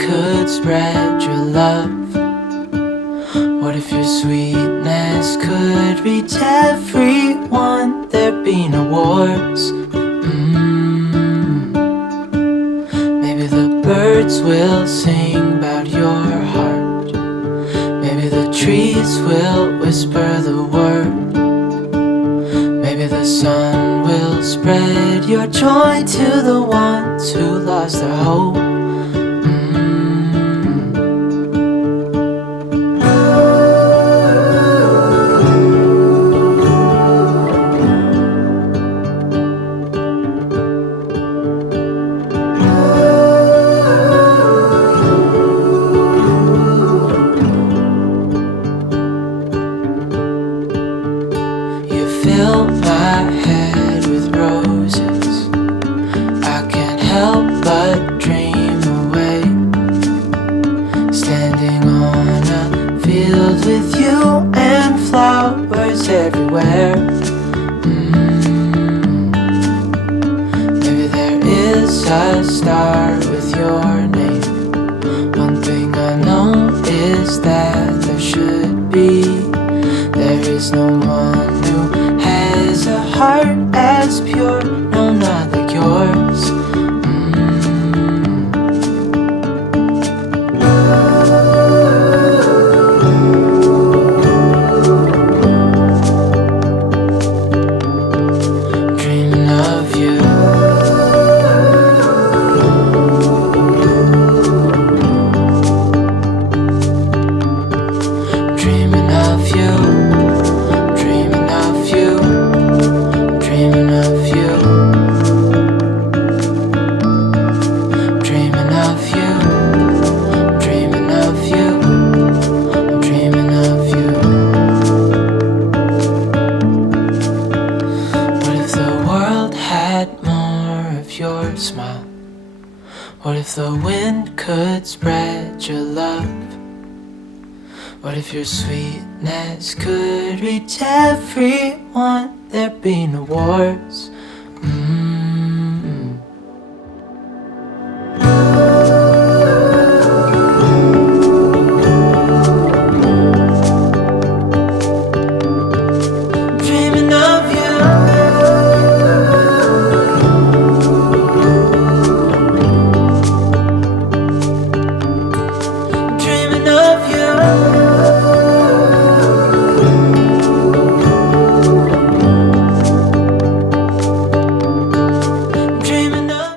could spread your love? What if your sweetness could reach everyone? There'd be no wars. Maybe the birds will sing about your heart. Maybe the trees will whisper the word. Maybe the sun will spread your joy to the ones who lost their hope. Fill my head with roses. I can't help but dream away, standing on a field with you and flowers everywhere. Maybe there is a star with your name. One thing I know is that there should be. There is no one who has a heart as pure, no, not like yours. Dreaming of you. Dreaming of you. Your smile. What if the wind could spread your love? What if your sweetness could reach everyone? There'd be no wars.